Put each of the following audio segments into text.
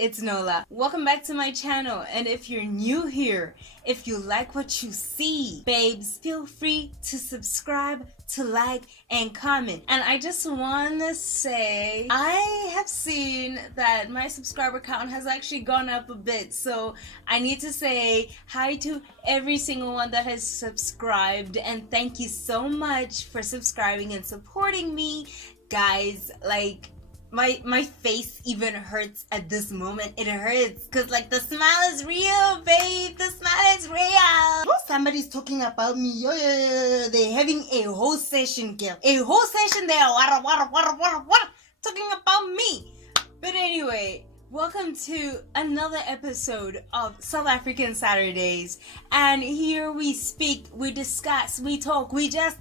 it's Nola. Welcome back to my channel, and if you're new here, if you like what you see, babes, feel free to subscribe, to like, and comment. And I just want to say, I have seen that my subscriber count has actually gone up a bit, so I need to say hi to every single one that has subscribed, and thank you so much for subscribing and supporting me. Guys, like, my face even hurts at this moment. It hurts because like the smile is real, babe. The smile is real. Somebody's talking about me. They're having a whole session, girl. A whole session there. What? Talking about me. But anyway, welcome to another episode of South African Saturdays, and here we speak, we discuss, we talk, we just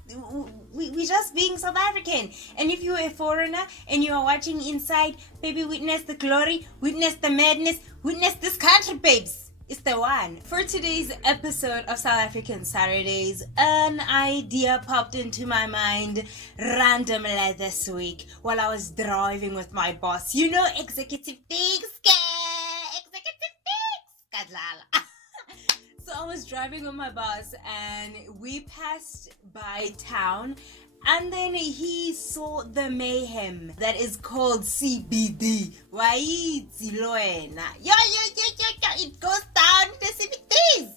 being South African. And if you're a foreigner and you are watching inside, baby, witness the glory, witness the madness, witness this country, babes. It's the one. For today's episode of South African Saturdays, an idea popped into my mind randomly this week while I was driving with my boss. You know, executive things, Kadlala. So I was driving with my boss and we passed by town, and then he saw the mayhem that is called CBD. Why? It goes down to CBDs.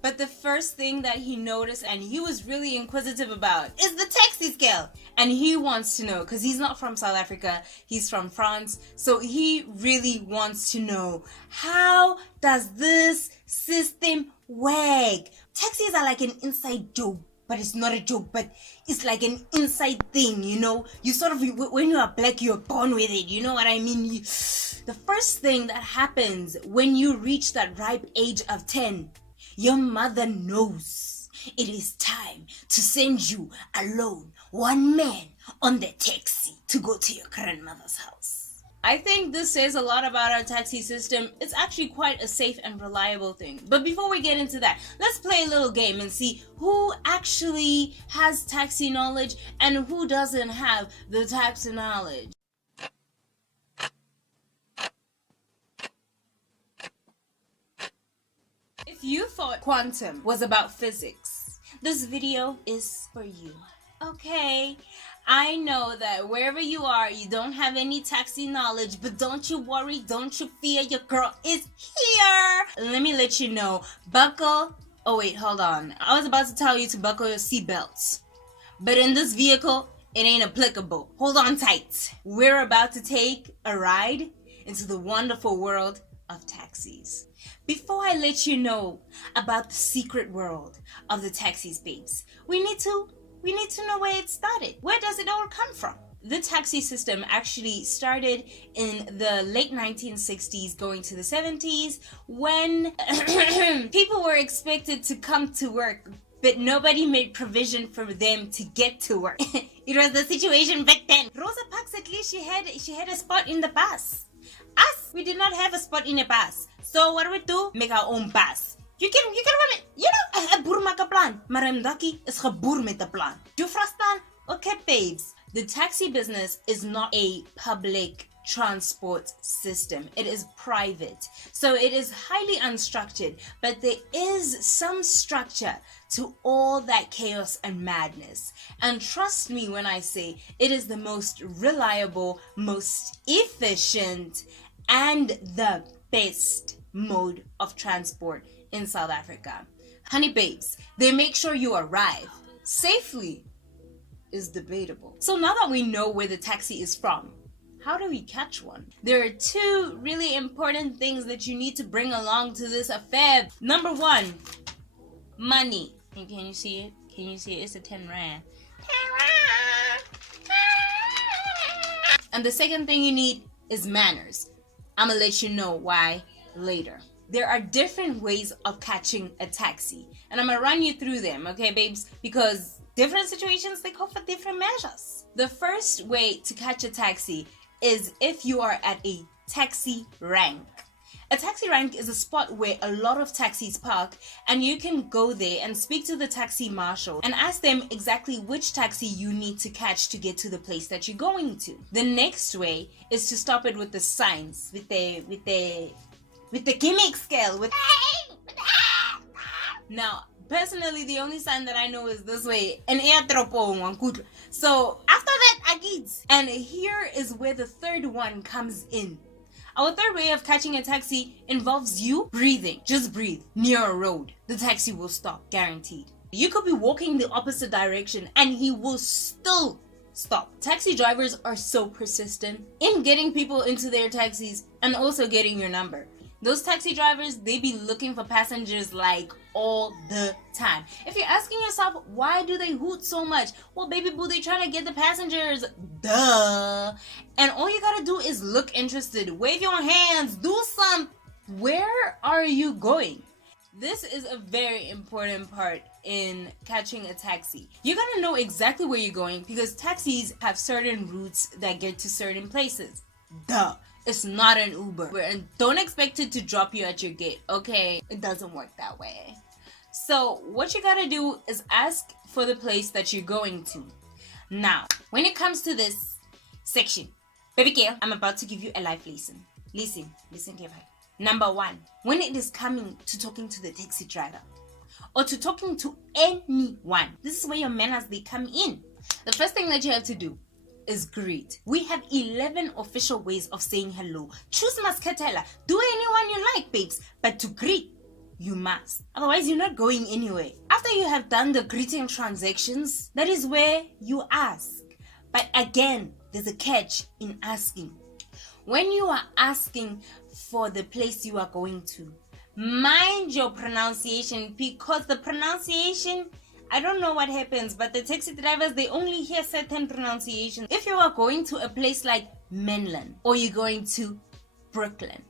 But the first thing that he noticed, and he was really inquisitive about, is the taxi scale. And he wants to know, because he's not from South Africa, he's from France. So he really wants to know, how does this system work? Taxis are like an inside joke. But it's not a joke, but it's like an inside thing, you know? You sort of, when you are black, you're born with it, you know what I mean? The first thing that happens when you reach that ripe age of 10, your mother knows it is time to send you alone, one man, on the taxi to go to your grandmother's house. I think this says a lot about our taxi system. It's actually quite a safe and reliable thing. But before we get into that, let's play a little game and see who actually has taxi knowledge and who doesn't have the taxi knowledge. If you thought quantum was about physics, this video is for you. Okay, I know that wherever you are, you don't have any taxi knowledge, but don't you worry, don't you fear, your girl is here. Let me let you know, buckle, oh wait, hold on. I was about to tell you to buckle your seatbelts, but in this vehicle, it ain't applicable. Hold on tight. We're about to take a ride into the wonderful world of taxis. Before I let you know about the secret world of the taxis, babes, we need to know where it started. Where does it all come from? The taxi system actually started in the late 1960s going to the 70s when people were expected to come to work, but nobody made provision for them to get to work. It was the situation back then. Rosa Parks, at least she had a spot in the bus. Us, we did not have a spot in a bus. So what do? Make our own bus. You can run it. You know, 'n boer maak 'n plan, maar 'n dakkie is geboer met 'n plan. Do you understand? Okay, babes. The taxi business is not a public transport system. It is private. So it is highly unstructured, but there is some structure to all that chaos and madness. And trust me when I say it is the most reliable, most efficient, and the best mode of transport in South Africa. Honey babes, they make sure you arrive safely is debatable. So now that we know where the taxi is from, how do we catch one? There are two really important things that you need to bring along to this affair. Number one, money. Can you see it? Can you see it? It's a 10 rand. 10 rand. And the second thing you need is manners. I'm gonna let you know why later. There are different ways of catching a taxi, and I'm gonna run you through them, okay, babes? Because different situations, they call for different measures. The first way to catch a taxi is if you are at a taxi rank. A taxi rank is a spot where a lot of taxis park, and you can go there and speak to the taxi marshal and ask them exactly which taxi you need to catch to get to the place that you're going to. The next way is to stop it with the signs, with the gimmick scale. Now, personally, the only sign that I know is this way, an airdrop. So after that, Agit. And here is where the third one comes in. Our third way of catching a taxi involves you breathing. Just breathe near a road. The taxi will stop, guaranteed. You could be walking the opposite direction and he will still stop. Taxi drivers are so persistent in getting people into their taxis and also getting your number. Those taxi drivers, they be looking for passengers like all the time. If you're asking yourself, why do they hoot so much? Well, baby boo, they trying to get the passengers. Duh. And all you gotta do is look interested. Wave your hands. Do some. Where are you going? This is a very important part in catching a taxi. You gotta know exactly where you're going because taxis have certain routes that get to certain places. Duh. It's not an Uber. And don't expect it to drop you at your gate, okay? It doesn't work that way. So what you gotta do is ask for the place that you're going to. Now, when it comes to this section, baby girl, I'm about to give you a life lesson. Listen carefully. Number 1, when it is coming to talking to the taxi driver or to talking to anyone, this is where your manners, they come in. The first thing that you have to do is greet. We have 11 official ways of saying hello. Choose maskatela. Do anyone you like, babes. But to greet, you must. Otherwise, you're not going anywhere. After you have done the greeting transactions, that is where you ask. But again, there's a catch in asking. When you are asking for the place you are going to, mind your pronunciation, because the pronunciation, I don't know what happens, but the taxi drivers, they only hear certain pronunciations. If you are going to a place like Menlyn or you're going to Brooklyn,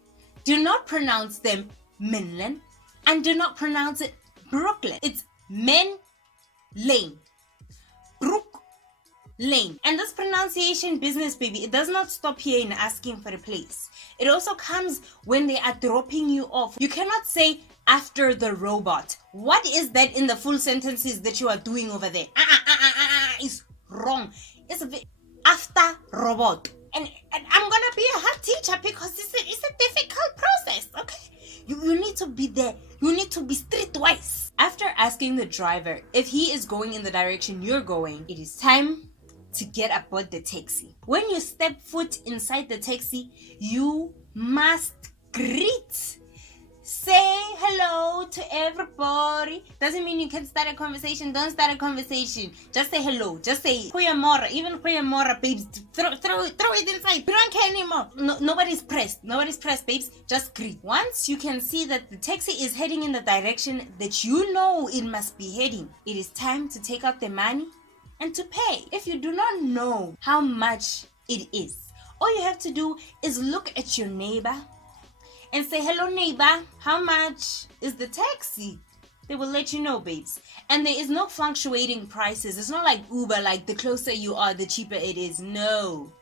do not pronounce them Menlyn and do not pronounce it Brooklyn. It's Men Lane, Brook Lane. And this pronunciation business, baby, it does not stop here in asking for a place. It also comes when they are dropping you off. You cannot say after the robot. What is that in the full sentences that you are doing over there? It's wrong. It's a bit after robot. And I'm gonna be a hard teacher because it's a difficult process, okay? You need to be there. You need to be streetwise. After asking the driver if he is going in the direction you're going, it is time to get aboard the taxi. When you step foot inside the taxi, you must greet. Say hello to everybody. Doesn't mean you can start a conversation. Don't start a conversation. Just say hello. Just say goeiemorgen. Even goeiemorgen, babes. Throw it inside. We don't care anymore. No, nobody's pressed. Nobody's pressed, babes. Just greet. Once you can see that the taxi is heading in the direction that you know it must be heading, it is time to take out the money and to pay. If you do not know how much it is, all you have to do is look at your neighbor and say, hello neighbor, how much is the taxi? They will let you know, babes. And there is no fluctuating prices. It's not like Uber, like the closer you are, the cheaper it is. No.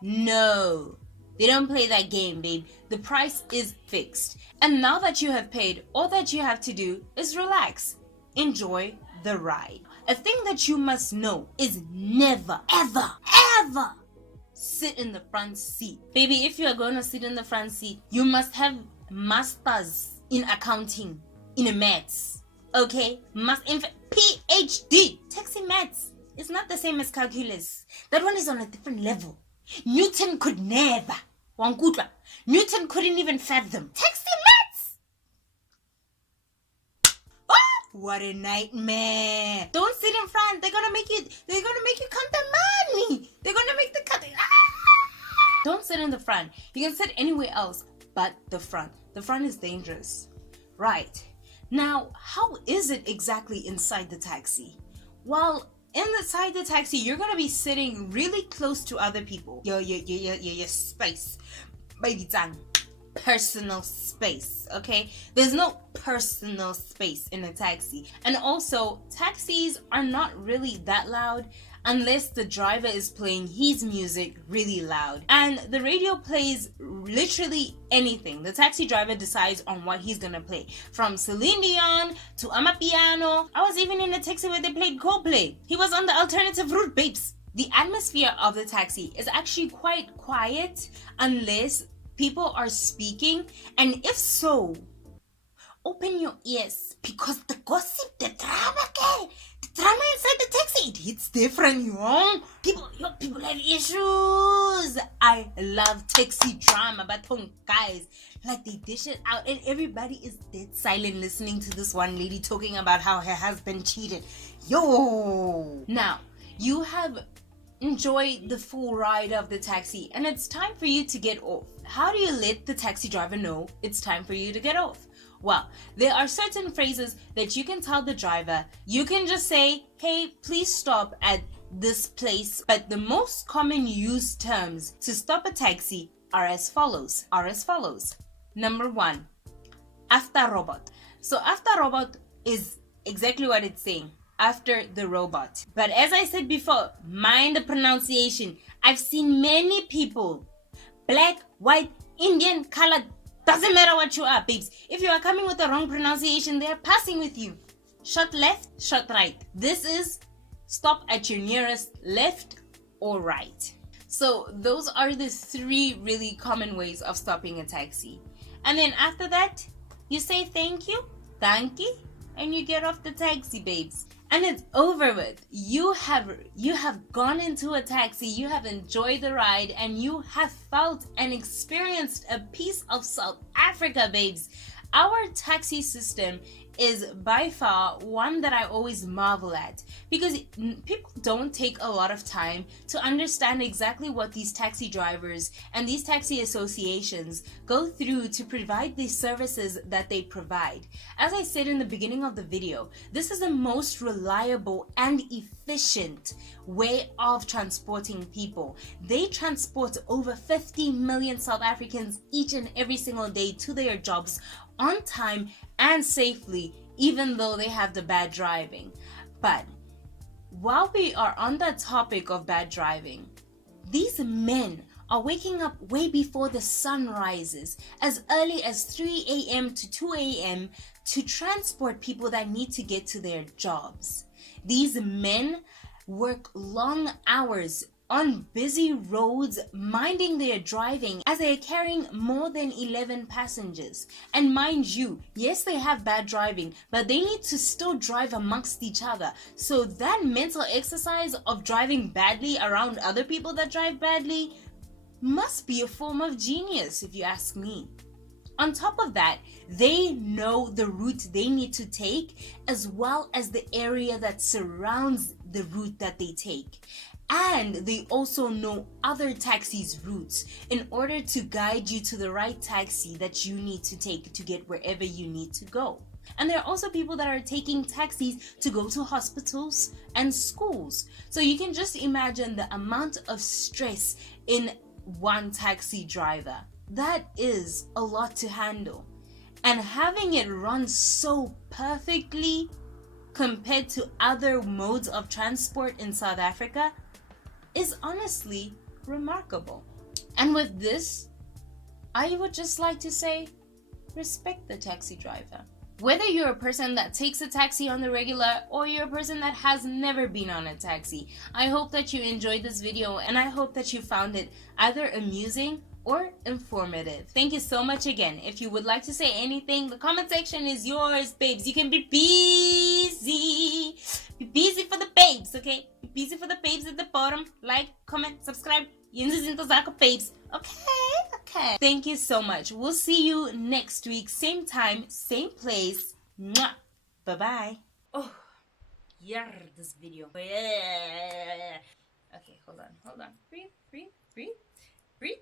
They don't play that game, babe. The price is fixed. And now that you have paid, all that you have to do is relax. Enjoy the ride. A thing that you must know is never, ever sit in the front seat. Baby, if you are going to sit in the front seat, you must have masters in accounting, in a maths. Okay? PhD. Taxi maths is not the same as calculus. That one is on a different level. Newton could never. Newton couldn't even fathom. Taxi maths! What a nightmare. Don't sit in front. They're gonna make you count the money. They're gonna make the cut. Don't sit in the front. You can sit anywhere else but the front. The front is dangerous. Right. Now, how is it exactly inside the taxi? Well, inside the taxi, you're gonna be sitting really close to other people. Your space. Baby Zhang. Personal space, okay? There's no personal space in a taxi. And also, taxis are not really that loud. unless the driver is playing his music really loud. And the radio plays literally anything. The taxi driver decides on what he's gonna play, from Celine Dion to Amapiano. I was even in a taxi where they played Coldplay. He was on the alternative route, babes. The atmosphere of the taxi is actually quite quiet unless people are speaking, and if so, open your ears, because the gossip, the drama inside the taxi, it hits different, People have issues. I love taxi drama, but guys, like, they dish it out and everybody is dead silent listening to this one lady talking about how her husband cheated. Now, you have enjoyed the full ride of the taxi and it's time for you to get off. How do you let the taxi driver know it's time for you to get off? Well, there are certain phrases that you can tell the driver. You can just say, hey, please stop at this place. But the most common used terms to stop a taxi are as follows. Number 1, after robot. So after robot is exactly what it's saying. After the robot. But as I said before, mind the pronunciation. I've seen many people, black, white, Indian, colored, doesn't matter what you are, babes. If you are coming with the wrong pronunciation, they are passing with you. Short left, short right. This is stop at your nearest left or right. So those are the 3 really common ways of stopping a taxi. And then after that, you say thank you, and you get off the taxi, babes. And it's over with. You have gone into a taxi, you have enjoyed the ride, and you have felt and experienced a piece of South Africa, babes. Our taxi system is by far one that I always marvel at, because people don't take a lot of time to understand exactly what these taxi drivers and these taxi associations go through to provide these services that they provide. As I said in the beginning of the video, this is the most reliable and efficient way of transporting people. They transport over 50 million South Africans each and every single day to their jobs on time and safely, even though they have the bad driving. But while we are on the topic of bad driving, these men are waking up way before the sun rises, as early as 3 a.m. to 2 a.m. to transport people that need to get to their jobs. These men work long hours on busy roads, minding their driving as they are carrying more than 11 passengers. And mind you, yes, they have bad driving, but they need to still drive amongst each other. So that mental exercise of driving badly around other people that drive badly must be a form of genius, if you ask me. On top of that, they know the route they need to take, as well as the area that surrounds the route that they take. And they also know other taxis' routes in order to guide you to the right taxi that you need to take to get wherever you need to go. And there are also people that are taking taxis to go to hospitals and schools. So you can just imagine the amount of stress in one taxi driver. That is a lot to handle. And having it run so perfectly compared to other modes of transport in South Africa is honestly remarkable. And with this, I would just like to say, respect the taxi driver. Whether you're a person that takes a taxi on the regular or you're a person that has never been on a taxi, I hope that you enjoyed this video and I hope that you found it either amusing or informative. Thank you so much again. If you would like to say anything, the comment section is yours, babes. You can be busy. Be busy for the babes, okay? Be busy for the babes at the bottom. Like, comment, subscribe. Yenza zinto zako, babes. Okay. Thank you so much. We'll see you next week. Same time, same place. Mwah. Bye-bye. Oh, yeah, this video. Yeah. Okay, hold on. Breathe.